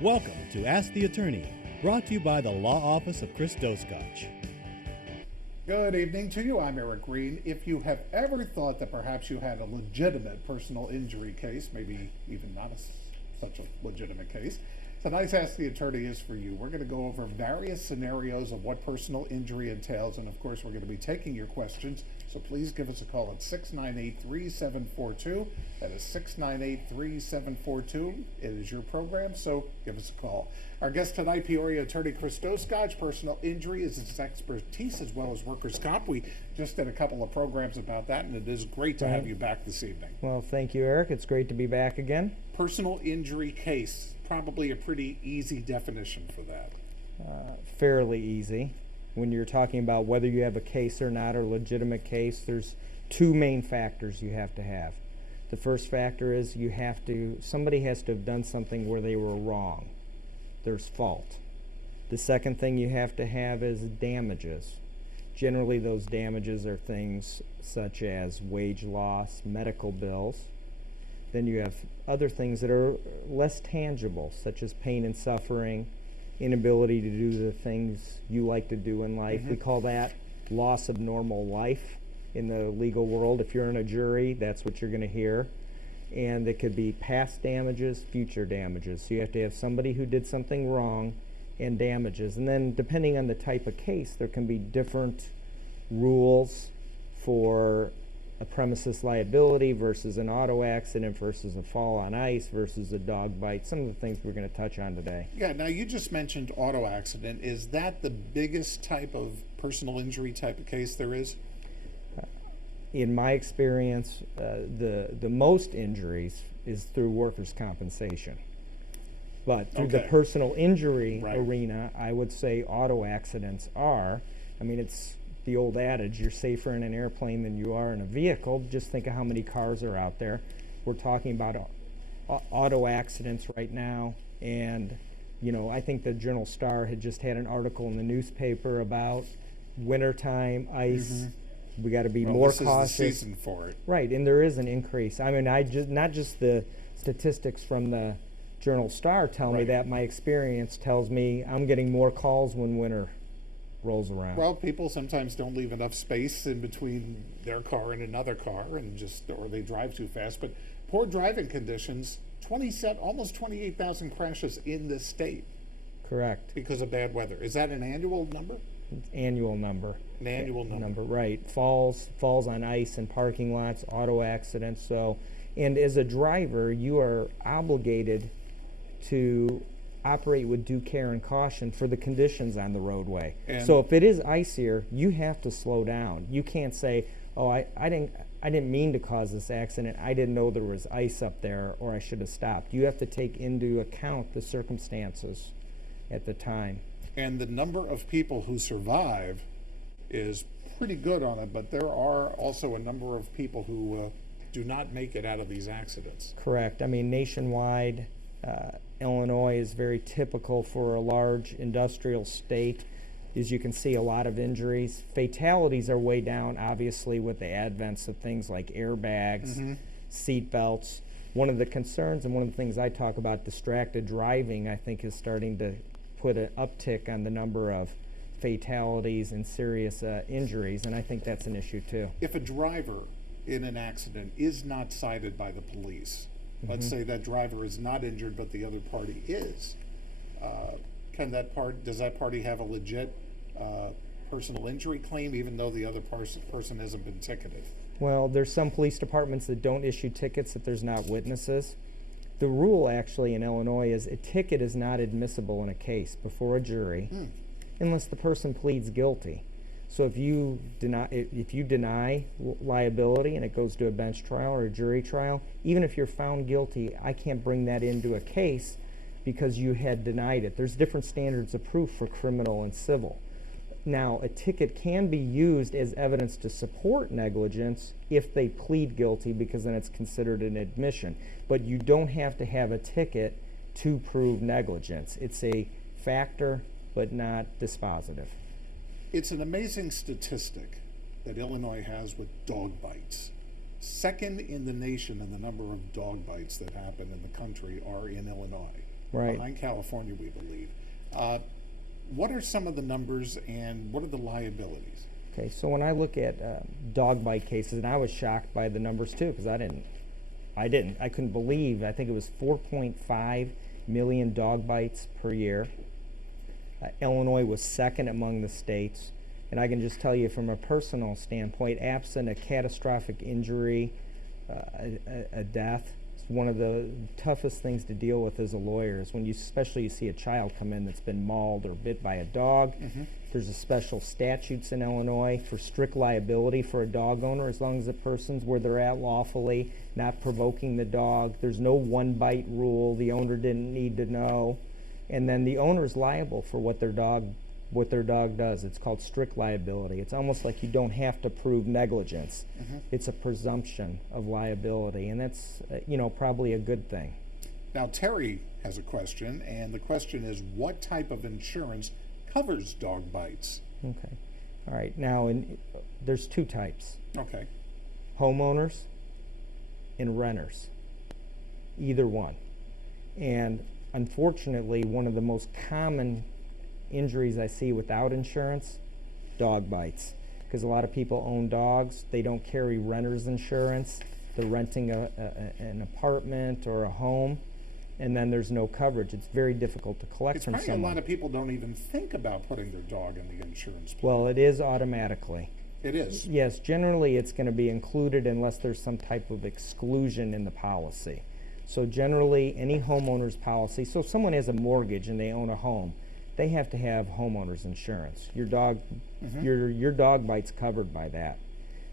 Welcome to Ask the Attorney, brought to you by the Law Office of Chris Doscotch. Good evening to you. I'm Eric Green. If you have ever thought that perhaps you had a legitimate personal injury case, maybe even not such a legitimate case, tonight's Ask the Attorney is for you. We're going to go over various scenarios of what personal injury entails, and of course we're going to be taking your questions, so please give us a call at 698-3742. That is 698-3742. It is your program, so give us a call. Our guest tonight, Peoria attorney Chris Doscotch. Personal injury is his expertise, as well as workers' comp. We just did a couple of programs about that, and it is great to have you back this evening. Well, thank you, Eric. It's great to be back again. Personal injury case, probably a pretty easy definition for that. Fairly easy. When you're talking about whether you have a case or not, or legitimate case, there's two main factors you have to have. The first factor is somebody has to have done something where they were wrong. There's fault. The second thing you have to have is damages. Generally, those damages are things such as wage loss, medical bills. Then you have other things that are less tangible, such as pain and suffering, inability to do the things you like to do in life. We call that loss of normal life in the legal world. If you're in a jury, that's what you're going to hear. And it could be past damages, future damages. So you have to have somebody who did something wrong and damages. And then depending on the type of case, there can be different rules for a premises liability versus an auto accident versus a fall on ice versus a dog bite. Some of the things we're going to touch on today. Yeah, now you just mentioned auto accident. Is that the biggest type of personal injury type of case there is? In my experience, the most injuries is through workers' compensation. But through the personal injury arena, I would say auto accidents are. I mean, it's the old adage, you're safer in an airplane than you are in a vehicle. Just think of how many cars are out there. We're talking about auto accidents right now. And, you know, I think the Journal Star had just had an article in the newspaper about wintertime, ice. We got to be more cautious. This is the season for it. Right, and there is an increase. I mean, not just the statistics from the Journal Star tell me that. My experience tells me I'm getting more calls when winter rolls around. Well, people sometimes don't leave enough space in between their car and another car, or they drive too fast. But poor driving conditions, almost 28,000 crashes in this state. Correct. Because of bad weather. Is that an annual number? Annual number. An annual number. Right. Falls on ice in parking lots, auto accidents. So, and as a driver, you are obligated to operate with due care and caution for the conditions on the roadway. And so if it is icier, you have to slow down. You can't say, oh, I didn't mean to cause this accident. I didn't know there was ice up there, or I should have stopped. You have to take into account the circumstances at the time. And the number of people who survive is pretty good on it, but there are also a number of people who do not make it out of these accidents. Correct. I mean, nationwide, Illinois is very typical for a large industrial state. As you can see, a lot of injuries. Fatalities are way down, obviously, with the advents of things like airbags, seat belts. One of the concerns and one of the things I talk about, distracted driving, I think is starting to put an uptick on the number of fatalities and serious injuries, and I think that's an issue too. If a driver in an accident is not cited by the police, let's say that driver is not injured but the other party is, does that party have a legit personal injury claim even though the other person hasn't been ticketed? Well, there's some police departments that don't issue tickets if there's not witnesses. The rule actually in Illinois is a ticket is not admissible in a case before a jury unless the person pleads guilty. So if you deny liability and it goes to a bench trial or a jury trial, even if you're found guilty, I can't bring that into a case because you had denied it. There's different standards of proof for criminal and civil. Now, a ticket can be used as evidence to support negligence if they plead guilty, because then it's considered an admission. But you don't have to have a ticket to prove negligence. It's a factor, but not dispositive. It's an amazing statistic that Illinois has with dog bites. Second in the nation in the number of dog bites that happen in the country are in Illinois. Right. behind California, we believe. What are some of the numbers and what are the liabilities? Okay, so when I look at dog bite cases, and I was shocked by the numbers too, because I couldn't believe, I think it was 4.5 million dog bites per year. Illinois was second among the states. And I can just tell you from a personal standpoint, absent a catastrophic injury, a death, it's one of the toughest things to deal with as a lawyer is when especially you see a child come in that's been mauled or bit by a dog. There's a special statutes in Illinois for strict liability for a dog owner as long as the person's where they're at lawfully, not provoking the dog. There's no one bite rule. The owner didn't need to know. And then the owner's liable for what their dog does. It's called strict liability. It's almost like you don't have to prove negligence. It's a presumption of liability, and that's probably a good thing. Now, Terry has a question, and the question is, what type of insurance covers dog bites? Okay. All right. Now, there's two types. Okay. Homeowners and renters. Either one. And unfortunately, one of the most common injuries I see without insurance, dog bites. Because a lot of people own dogs, they don't carry renter's insurance, they're renting an apartment or a home, and then there's no coverage. It's very difficult to collect from It's someone. probably a lot of people don't even think about putting their dog in the insurance plan. Well, it is automatically. It is. Yes, generally it's going to be included unless there's some type of exclusion in the policy. So generally, any homeowner's policy, so if someone has a mortgage and they own a home, they have to have homeowner's insurance. Your dog bite's covered by that.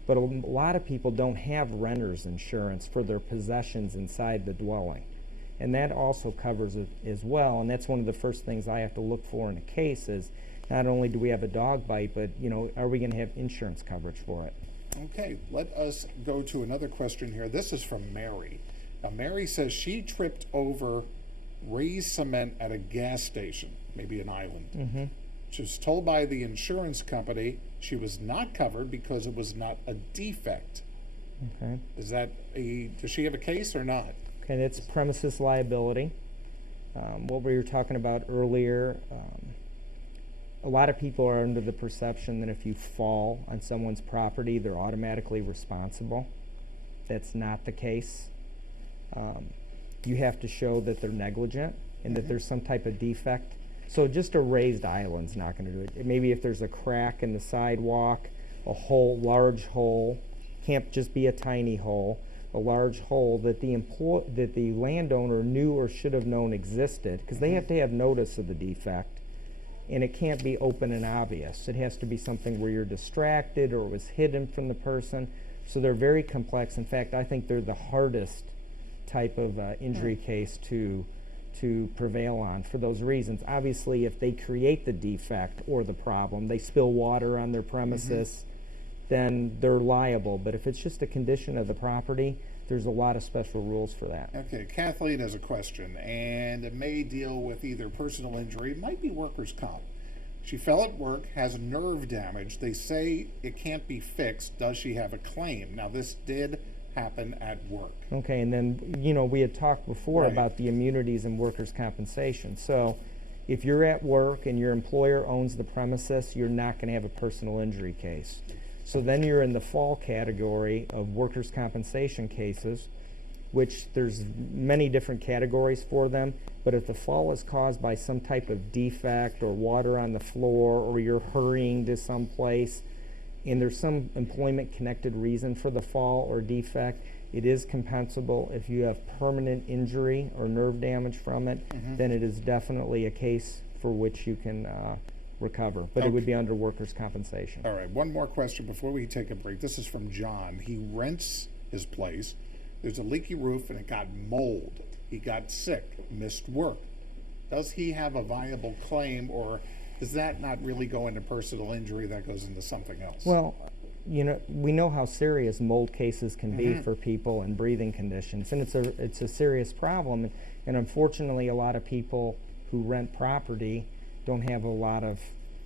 But a lot of people don't have renter's insurance for their possessions inside the dwelling. And that also covers it as well. And that's one of the first things I have to look for in a case is not only do we have a dog bite, but are we going to have insurance coverage for it? Okay, let us go to another question here. This is from Mary. Now, Mary says she tripped over raised cement at a gas station, maybe an island. She was told by the insurance company she was not covered because it was not a defect. Okay. Does she have a case or not? Okay, that's premises liability. What we were talking about earlier, a lot of people are under the perception that if you fall on someone's property, they're automatically responsible. That's not the case. You have to show that they're negligent and that there's some type of defect. So just a raised island's not going to do it. Maybe if there's a crack in the sidewalk, a hole, large hole, can't just be a tiny hole, a large hole that the landowner knew or should have known existed, because they have to have notice of the defect, and it can't be open and obvious. It has to be something where you're distracted or it was hidden from the person. So they're very complex. In fact, I think they're the hardest type of injury case to prevail on for those reasons. Obviously, if they create the defect or the problem, they spill water on their premises, then they're liable. But if it's just a condition of the property, there's a lot of special rules for that. Okay, Kathleen has a question, and it may deal with either personal injury, it might be workers' comp. She fell at work, has nerve damage. They say it can't be fixed. Does she have a claim? Now, this did happen at work. Okay, and then, we had talked before Right. about the immunities and workers' compensation. So if you're at work and your employer owns the premises, you're not going to have a personal injury case. So then you're in the fall category of workers' compensation cases, which there's many different categories for them. But if the fall is caused by some type of defect or water on the floor, or you're hurrying to some place, and there's some employment-connected reason for the fall or defect, it is compensable. If you have permanent injury or nerve damage from it, then it is definitely a case for which you can recover. But it would be under workers' compensation. All right, one more question before we take a break. This is from John. He rents his place. There's a leaky roof and it got mold. He got sick, missed work. Does he have a viable claim, or does that not really go into personal injury? That goes into something else? Well, we know how serious mold cases can be for people and breathing conditions, and it's a serious problem. And unfortunately, a lot of people who rent property don't have a lot of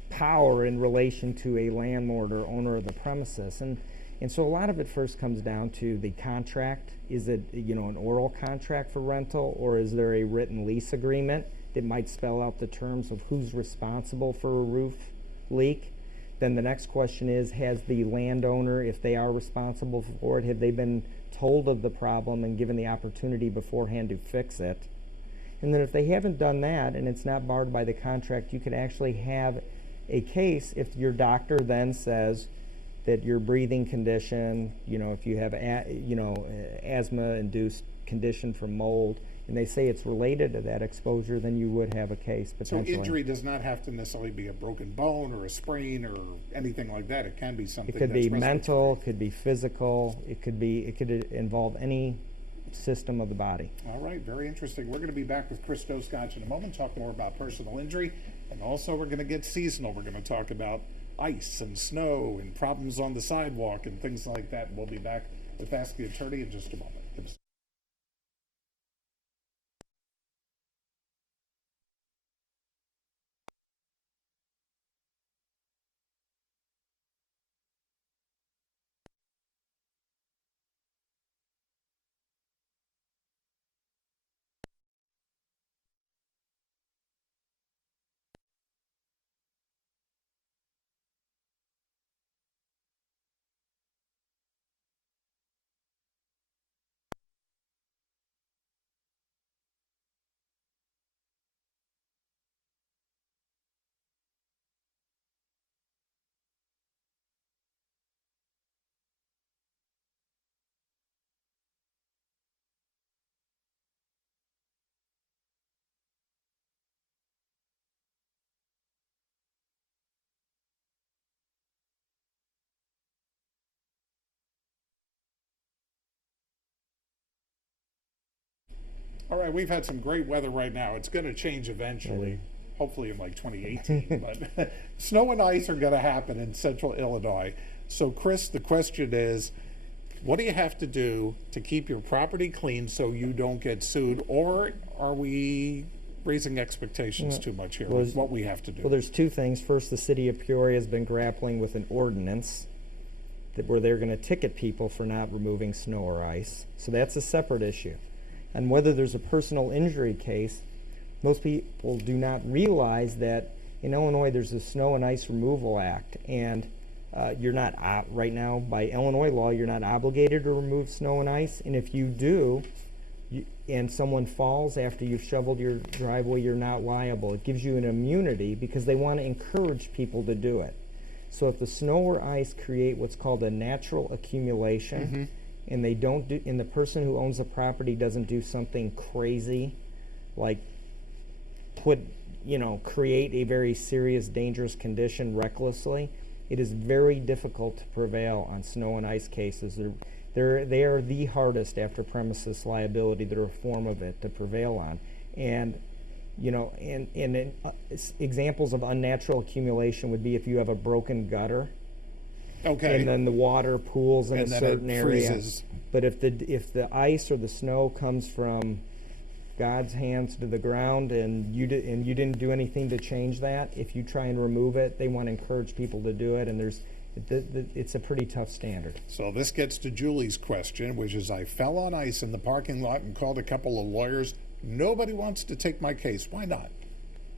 power in relation to a landlord or owner of the premises. And And so a lot of it first comes down to the contract. Is it, an oral contract for rental, or is there a written lease agreement that might spell out the terms of who's responsible for a roof leak? Then the next question is, has the landowner, if they are responsible for it, have they been told of the problem and given the opportunity beforehand to fix it? And then if they haven't done that and it's not barred by the contract, you could actually have a case if your doctor then says that your breathing condition, if you have asthma-induced condition from mold, and they say it's related to that exposure, then you would have a case potentially. So injury does not have to necessarily be a broken bone or a sprain or anything like that. It can be something It could be that's mental, it could be physical, it could involve any system of the body. All right, very interesting. We're going to be back with Chris Doscotch in a moment, talk more about personal injury, and also we're going to get seasonal. We're going to talk about ice and snow and problems on the sidewalk and things like that. We'll be back with Ask the Attorney in just a moment. All right, we've had some great weather right now. It's going to change eventually, hopefully in like 2018. But snow and ice are going to happen in central Illinois. So, Chris, the question is, what do you have to do to keep your property clean so you don't get sued? Or are we raising expectations too much here with what we have to do? Well, there's two things. First, the city of Peoria has been grappling with an ordinance where they're going to ticket people for not removing snow or ice. So that's a separate issue. And whether there's a personal injury case, most people do not realize that in Illinois there's a Snow and Ice Removal Act, and you're not, right now, by Illinois law, you're not obligated to remove snow and ice, and if you do, and someone falls after you've shoveled your driveway, you're not liable. It gives you an immunity because they want to encourage people to do it. So if the snow or ice create what's called a natural accumulation, and they don't do, and the person who owns the property doesn't do something crazy, like create a very serious, dangerous condition recklessly, it is very difficult to prevail on snow and ice cases. They are the hardest after premises liability. They're a form of it to prevail on, and examples of unnatural accumulation would be if you have a broken gutter. Okay. And then the water pools in and a then certain it area. freezes. But if the ice or the snow comes from God's hands to the ground and you didn't do anything to change that, if you try and remove it, they want to encourage people to do it, and it's a pretty tough standard. So this gets to Julie's question, which is, I fell on ice in the parking lot and called a couple of lawyers. Nobody wants to take my case. Why not?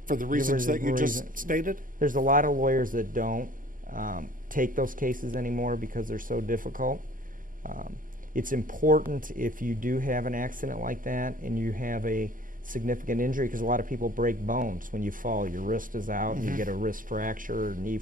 For the reasons that you just stated? There's a lot of lawyers that don't take those cases anymore because they're so difficult. It's important if you do have an accident like that and you have a significant injury, because a lot of people break bones when you fall. Your wrist is out and you get a wrist fracture, or knee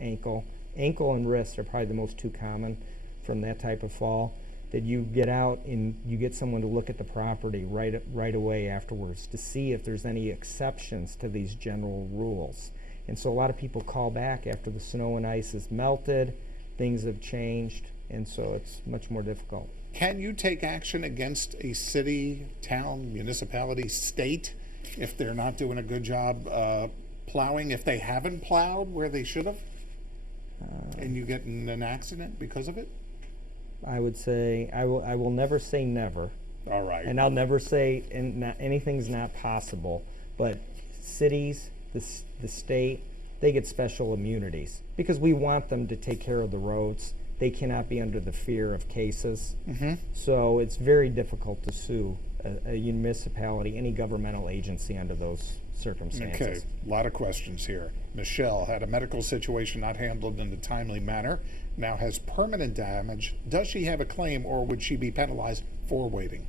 ankle. Ankle and wrist are probably the most two common from that type of fall, that you get out and you get someone to look at the property right away afterwards to see if there's any exceptions to these general rules. And so a lot of people call back after the snow and ice is melted, things have changed, and so it's much more difficult. Can you take action against a city, town, municipality, state if they're not doing a good job plowing, if they haven't plowed where they should have, and you get in an accident because of it? I would say I will never say never. All right. And I'll never say anything's not possible. But cities, the state, they get special immunities because we want them to take care of the roads they cannot be under the fear of cases. Mm-hmm. So it's very difficult to sue a municipality, any governmental agency under those circumstances. Okay, a lot of questions here. Michelle had a medical situation not handled in a timely manner, now has permanent damage. Does she have a claim, or would she be penalized for waiting?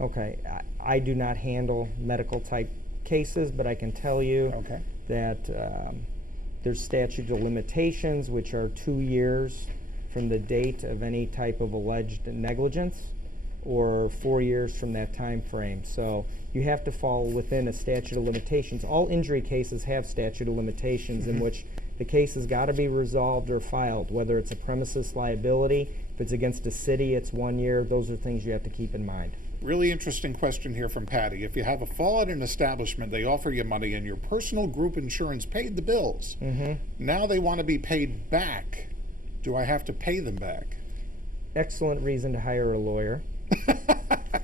Okay, I do not handle medical type cases, but I can tell you Okay. that there's statute of limitations, which are 2 years from the date of any type of alleged negligence, or 4 years from that time frame. So you have to fall within a statute of limitations. All injury cases have statute of limitations in which the case has got to be resolved or filed, whether it's a premises liability, if it's against a city, it's 1 year. Those are things you have to keep in mind. Really interesting question here from Patty. If you have a fall at an establishment, they offer you money and your personal group insurance paid the bills. Now they want to be paid back. Do I have to pay them back? Excellent reason to hire a lawyer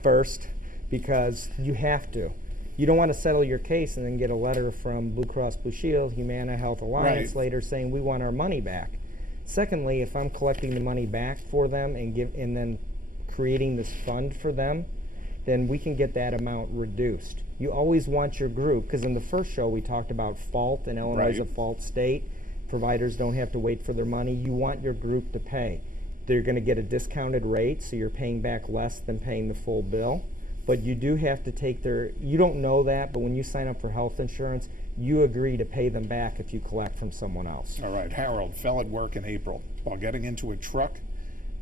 first, because you have to. You don't want to settle your case and then get a letter from Blue Cross Blue Shield, Humana Health Alliance Right. later saying we want our money back. Secondly, if I'm collecting the money back for them and then creating this fund for them, then we can get that amount reduced. You always want your group, because in the first show we talked about fault, and Illinois is a Right. fault state. Providers don't have to wait for their money. You want your group to pay. They're going to get a discounted rate, so you're paying back less than paying the full bill. But you do have to take you don't know that, but when you sign up for health insurance, you agree to pay them back if you collect from someone else. All right, Harold fell at work in April while getting into a truck.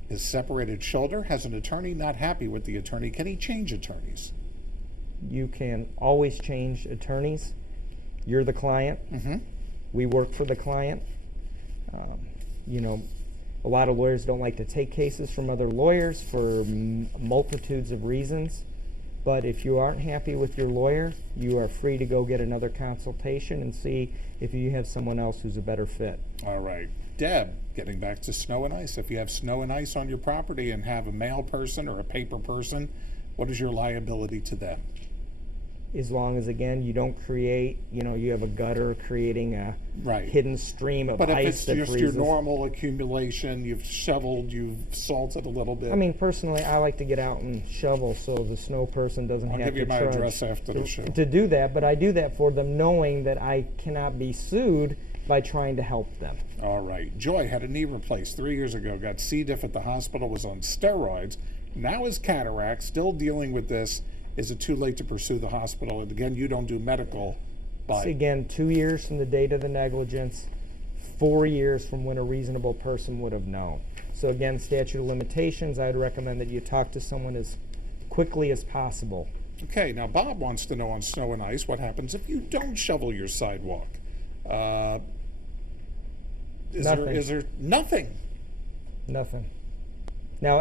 His separated shoulder, has an attorney, not happy with the attorney. Can he change attorneys? You can always change attorneys. You're the client. We work for the client. You know, a lot of lawyers don't like to take cases from other lawyers for multitudes of reasons. But if you aren't happy with your lawyer, you are free to go get another consultation and see if you have someone else who's a better fit. All right. Deb, getting back to snow and ice. If you have snow and ice on your property and have a mail person or a paper person, what is your liability to them? As long as, again, you don't create, you have a gutter creating a Right. hidden stream of But if ice it's that just your freezes. normal accumulation, you've shoveled, you've salted a little bit. I mean, personally, I like to get out and shovel so the snow person doesn't I'll have give to you my trudge address after the show. to do that, but I do that for them knowing that I cannot be sued by trying to help them. All right. Joy had a knee replaced 3 years ago, got C. diff at the hospital, was on steroids, now is cataract, still dealing with this. Is it too late to pursue the hospital? And again, you don't do medical, but So again, 2 years from the date of the negligence, 4 years from when a reasonable person would have known. So again, statute of limitations, I'd recommend that you talk to someone as quickly as possible. okay. Now Bob wants to know on snow and ice what happens if you don't shovel your sidewalk. Nothing. Is there nothing? Nothing. Now,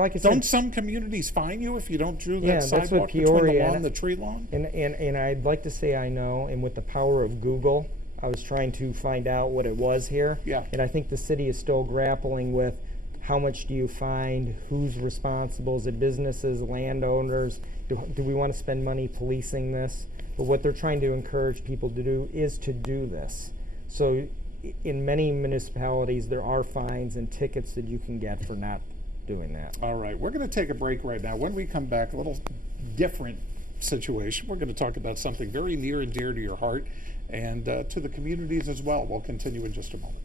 like I said, Don't some communities fine you if you don't do that Yeah, that's what sidewalk between the Peoria lawn and- and the tree lawn? and I'd like to say I know, and with the power of Google, I was trying to find out what it was here. Yeah. And I think the city is still grappling with how much do you find, who's responsible, is it businesses, landowners, do we want to spend money policing this? But what they're trying to encourage people to do is to do this. So in many municipalities, there are fines and tickets that you can get for not doing that. All right, we're going to take a break right now. When we come back, a little different situation. We're going to talk about something very near and dear to your heart and to the communities as well. We'll continue in just a moment.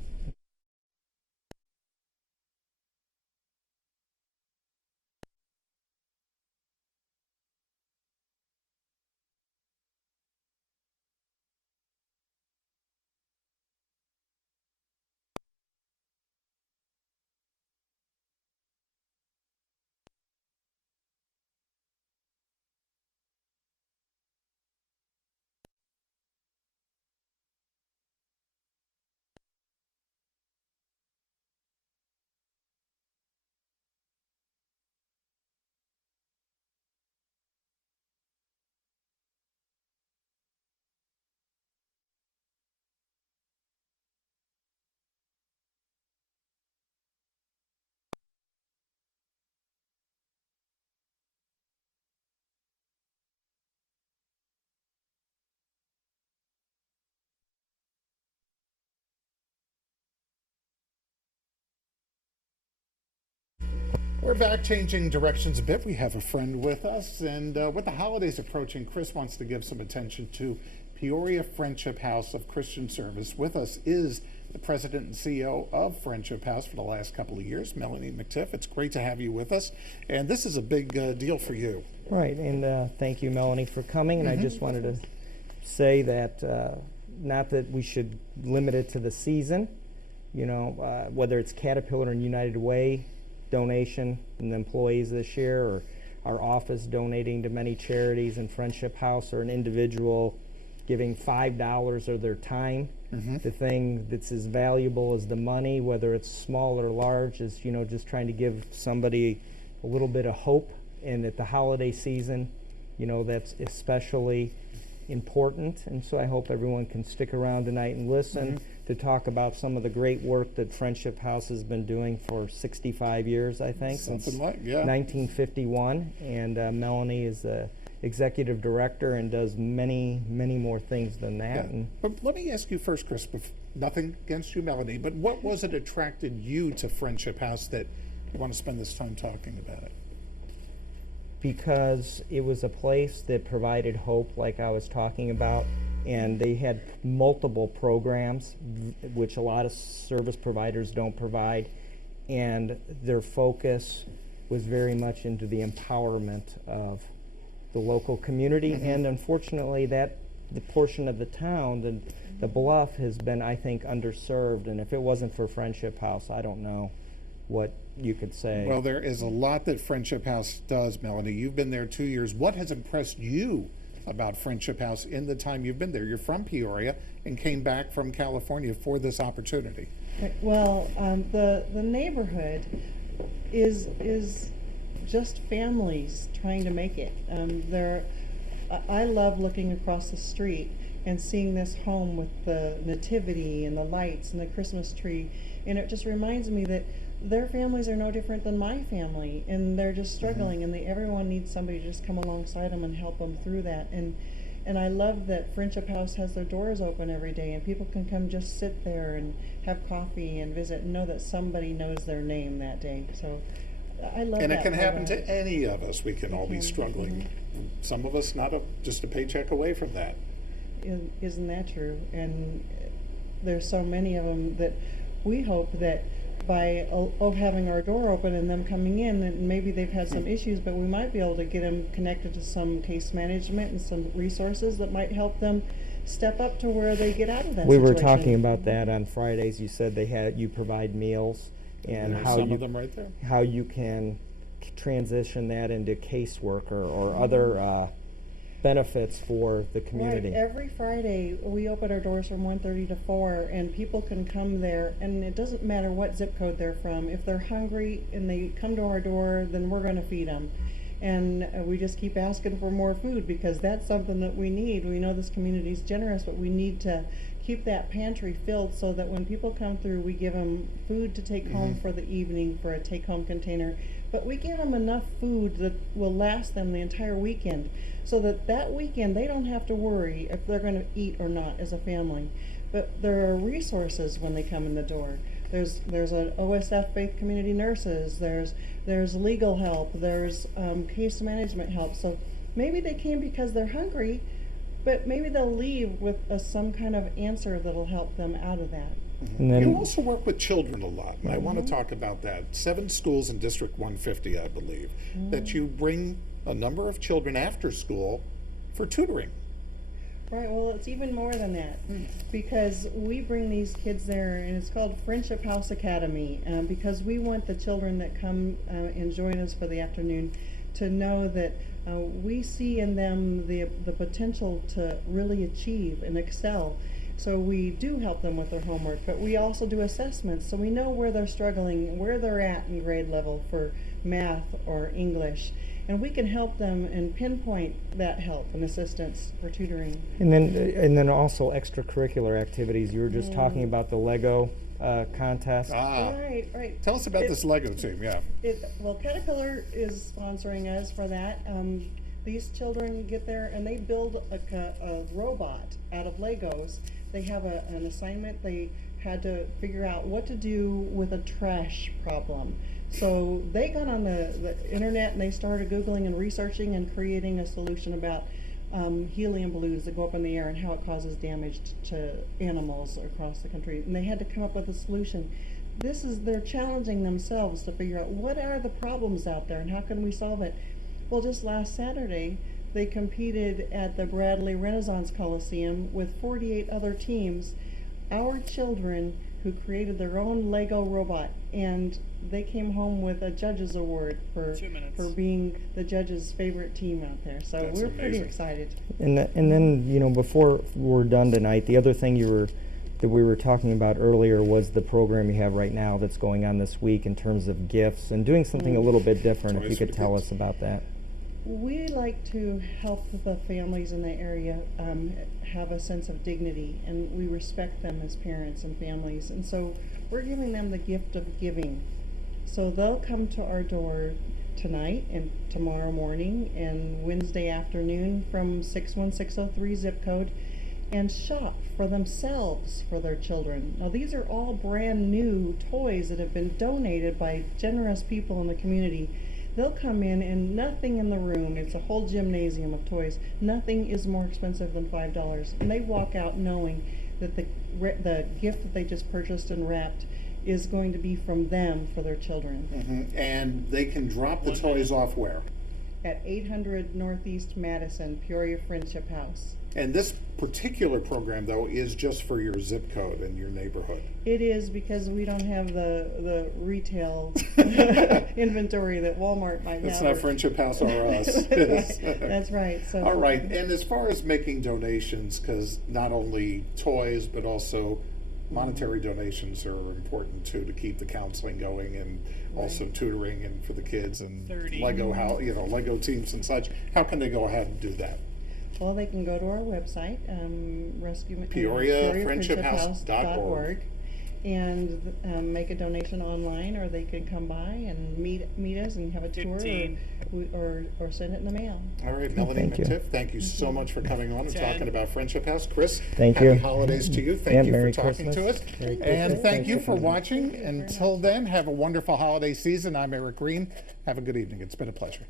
We're back, changing directions a bit. We have a friend with us, and with the holidays approaching, Chris wants to give some attention to Peoria Friendship House of Christian Service. With us is the president and CEO of Friendship House for the last couple of years, Melanie McTiff. It's great to have you with us, and this is a big deal for you. Right, and thank you, Melanie, for coming. And I just wanted to say that not that we should limit it to the season, you know, whether it's Caterpillar and United Way donation and the employees this year, or our office donating to many charities and Friendship House, or an individual giving $5 of their time. The thing that's as valuable as the money, whether it's small or large, is, you know, just trying to give somebody a little bit of hope. And at the holiday season, you know, that's especially important. And so I hope everyone can stick around tonight and listen to talk about some of the great work that Friendship House has been doing for 65 years, I think, since 1951. And Melanie is the executive director and does many, many more things than that. Yeah. But let me ask you first, Chris, nothing against you, Melanie, but what was it attracted you to Friendship House that you want to spend this time talking about it? Because it was a place that provided hope, like I was talking about, and they had multiple programs, which a lot of service providers don't provide, and their focus was very much into the empowerment of the local community. And unfortunately, that the portion of the town, the Bluff, has been, I think, underserved. And if it wasn't for Friendship House, I don't know what you could say. Well, there is a lot that Friendship House does, Melanie. You've been there 2 years. What has impressed you about Friendship House in the time you've been there? You're from Peoria and came back from California for this opportunity. Well, the neighborhood is just families trying to make it. I love looking across the street and seeing this home with the nativity and the lights and the Christmas tree, and it just reminds me that their families are no different than my family, and they're just struggling, and everyone needs somebody to just come alongside them and help them through that. And I love that Friendship House has their doors open every day, and people can come just sit there and have coffee and visit and know that somebody knows their name that day. So I love that. And it can happen to any of us. We can all be struggling. Some of us not just a paycheck away from that. Isn't that true? And there's so many of them that we hope that by having our door open and them coming in, and maybe they've had some issues, but we might be able to get them connected to some case management and some resources that might help them step up to where they get out of that We situation. were talking about that on Fridays. You said you provide meals, and There's how some of them right there. how you can transition that into caseworker or other benefits for the community. Right. Every Friday we open our doors from 1:30 to 4, and people can come there, and it doesn't matter what zip code they're from. If they're hungry and they come to our door, then we're going to feed them. And we just keep asking for more food, because that's something that we need. We know this community is generous, but we need to keep that pantry filled so that when people come through, we give them food to take home for the evening, for a take-home container. But we give them enough food that will last them the entire weekend, so that weekend they don't have to worry if they're going to eat or not as a family. But there are resources when they come in the door. There's an OSF Faith Community Nurses, there's legal help, there's case management help. So maybe they came because they're hungry, but maybe they'll leave with some kind of answer that'll help them out of that. And then You also work with children a lot, and I want to talk about that. 7 schools in District 150, I believe, that you bring a number of children after school for tutoring. Right, well, it's even more than that, because we bring these kids there, and it's called Friendship House Academy, because we want the children that come and join us for the afternoon to know that we see in them the potential to really achieve and excel. So we do help them with their homework, but we also do assessments, so we know where they're struggling, where they're at in grade level for math or English, and we can help them and pinpoint that help and assistance for tutoring. and then also extracurricular activities. You were just talking about the Lego contest. Right. Tell us about this Lego team, yeah. Well, Caterpillar is sponsoring us for that. These children get there and they build a robot out of Legos. They have an assignment. They had to figure out what to do with a trash problem. So they got on the internet and they started Googling and researching and creating a solution about helium balloons that go up in the air and how it causes damage to animals across the country. And they had to come up with a solution. They're challenging themselves to figure out what are the problems out there and how can we solve it. Well, just last Saturday, they competed at the Bradley Renaissance Coliseum with 48 other teams, our children who created their own Lego robot, and they came home with a judge's award for being the judge's favorite team out there. So That's we're pretty amazing. excited. And then before we're done tonight, the other thing that we were talking about earlier was the program you have right now that's going on this week in terms of gifts and doing something a little bit different. If Toys you for could the tell kids. us about that. We like to help the families in the area have a sense of dignity, and we respect them as parents and families. And so we're giving them the gift of giving. So they'll come to our door tonight and tomorrow morning and Wednesday afternoon from 61603 zip code and shop for themselves for their children. Now these are all brand new toys that have been donated by generous people in the community. They'll come in and nothing in the room, it's a whole gymnasium of toys, nothing is more expensive than $5. And they walk out knowing that the gift that they just purchased and wrapped is going to be from them for their children. And they can drop the toys off where? At 800 Northeast Madison, Peoria Friendship House. And this particular program, though, is just for your zip code and your neighborhood. It is because we don't have the retail inventory that Walmart might It's have. not Friendship House or us. That's right. So All right. And as far as making donations, because not only toys, but also monetary donations are important too, to keep the counseling going, and also tutoring and for the kids and Lego teams and such. How can they go ahead and do that? Well, they can go to our website, PeoriaFriendshipHouse.org. and make a donation online, or they can come by and meet us and have a tour, or send it in the mail. All right, Melanie and Thank you. Tiff, thank you so much for coming on and talking about Friendship House. Chris, Thank happy you. holidays to you. Yeah, Thank you Merry for talking Christmas. to us. Merry And Christmas. thank you for coming. watching. Until then, have a wonderful holiday season. I'm Eric Green. Have a good evening. It's been a pleasure.